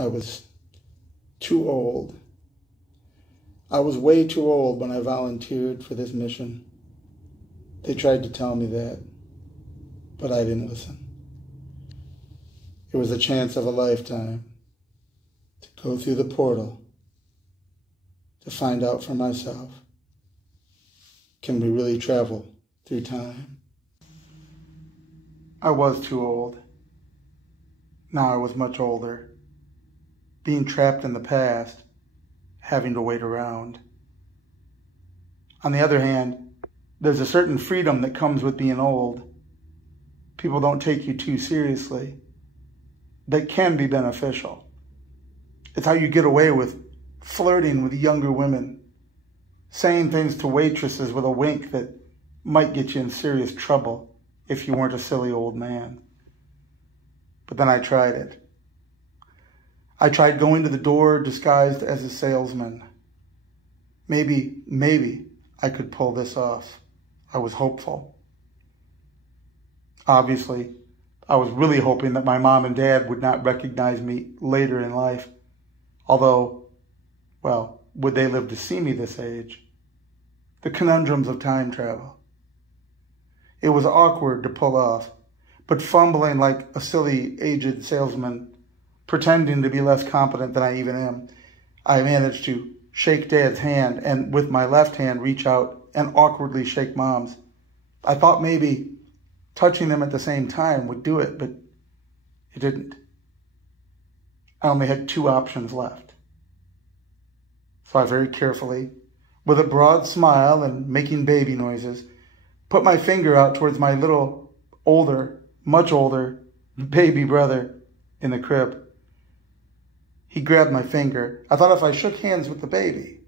I was too old. I was way too old when I volunteered for this mission. They tried to tell me that, but I didn't listen. It was a chance of a lifetime to go through the portal, to find out for myself, can we really travel through time? I was too old. Now I was much older, being trapped in the past, having to wait around. On the other hand, there's a certain freedom that comes with being old. People don't take you too seriously. That can be beneficial. It's how you get away with flirting with younger women, saying things to waitresses with a wink that might get you in serious trouble if you weren't a silly old man. But then I tried it. I tried going to the door disguised as a salesman. Maybe I could pull this off. I was hopeful. Obviously, I was really hoping that my mom and dad would not recognize me later in life. Although, well, would they live to see me this age? The conundrums of time travel. It was awkward to pull off, but fumbling like a silly, aged salesman, pretending to be less competent than I even am, I managed to shake Dad's hand and with my left hand reach out and awkwardly shake Mom's. I thought maybe touching them at the same time would do it, but it didn't. I only had two options left. So I very carefully, with a broad smile and making baby noises, put my finger out towards my little older, much older baby brother in the crib. He grabbed my finger. I thought if I shook hands with the baby,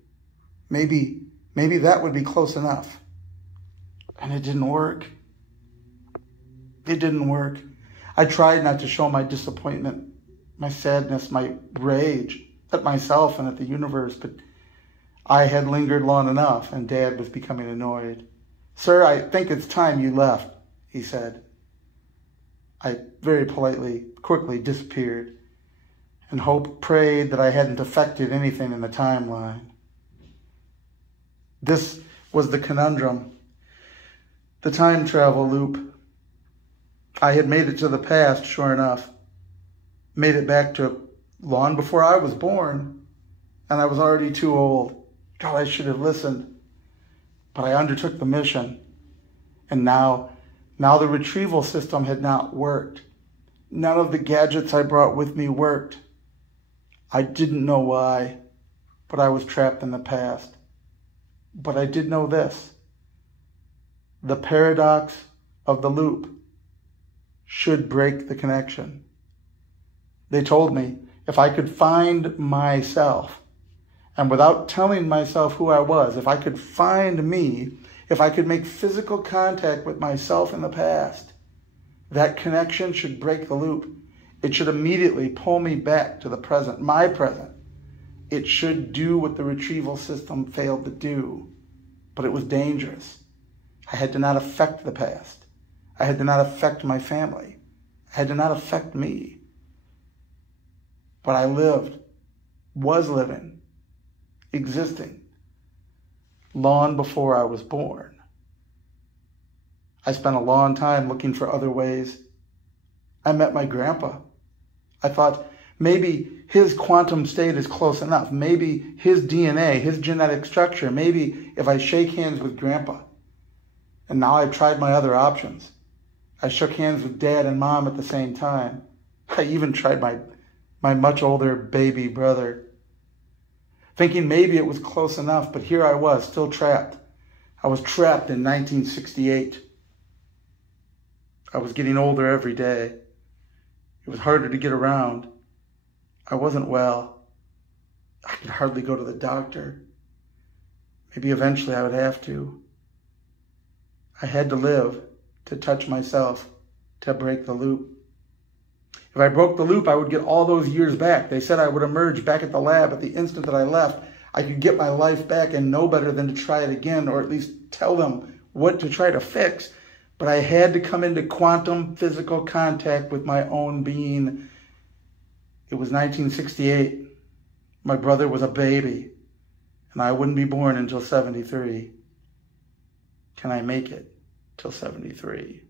maybe that would be close enough. And it didn't work. It didn't work. I tried not to show my disappointment, my sadness, my rage at myself and at the universe, but I had lingered long enough and Dad was becoming annoyed. "Sir, I think it's time you left," he said. I very politely, quickly disappeared, and Hope prayed that I hadn't affected anything in the timeline. This was the conundrum, the time travel loop. I had made it to the past, sure enough. Made it back to long before I was born, and I was already too old. God, I should have listened. But I undertook the mission, and now the retrieval system had not worked. None of the gadgets I brought with me worked. I didn't know why, but I was trapped in the past. But I did know this. The paradox of the loop should break the connection. They told me if I could find myself, and without telling myself who I was, if I could find me, if I could make physical contact with myself in the past, that connection should break the loop. It should immediately pull me back to the present, my present. It should do what the retrieval system failed to do, but it was dangerous. I had to not affect the past. I had to not affect my family. I had to not affect me. But I lived, was living, existing, long before I was born. I spent a long time looking for other ways. I met my grandpa. I thought maybe his quantum state is close enough. Maybe his DNA, his genetic structure, maybe if I shake hands with Grandpa. And now I've tried my other options. I shook hands with Dad and Mom at the same time. I even tried my much older baby brother, thinking maybe it was close enough, but here I was, still trapped. I was trapped in 1968. I was getting older every day. It was harder to get around. I wasn't well. I could hardly go to the doctor. Maybe eventually I would have to. I had to live, to touch myself, to break the loop. If I broke the loop, I would get all those years back. They said I would emerge back at the lab at the instant that I left. I could get my life back and know better than to try it again, or at least tell them what to try to fix. But I had to come into quantum physical contact with my own being. It was 1968. My brother was a baby, and I wouldn't be born until 73. Can I make it till 73?